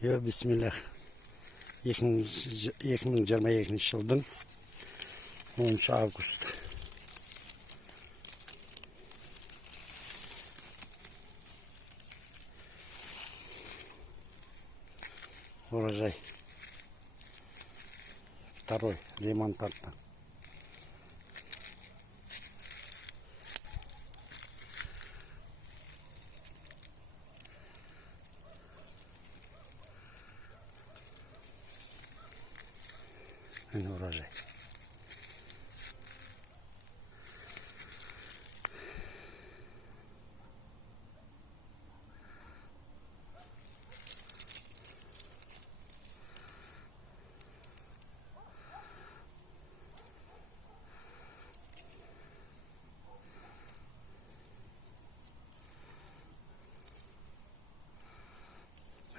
Bismillah. 2022 жылдың 10 август. Урожай. Второй ремонтантный. Урожай.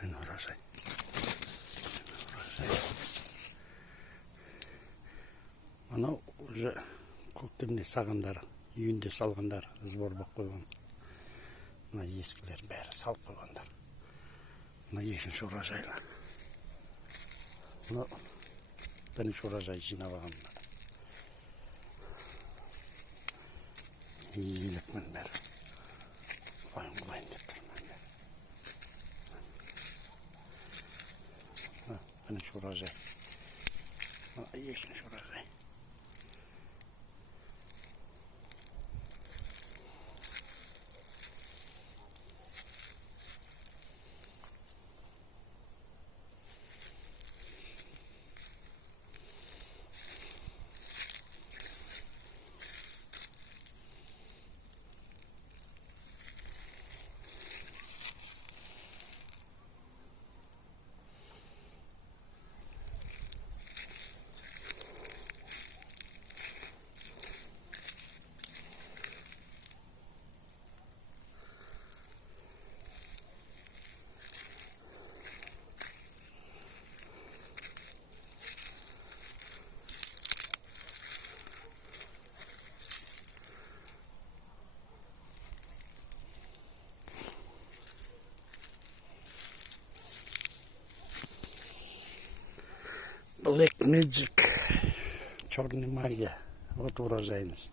Урожай. Анау уже көктемде сағандар, үйінде салғандар, сбор болып қойған. Мына ескілер бәрі салып қойғандар. Мына екінші урожайлар. Мына бірінші урожай жинап алғандар. Елікмен бәрі. Қойын деп тұрмын. Бірінші урожай. Екінші урожай. Black Magic, черная магия. Вот урожайность.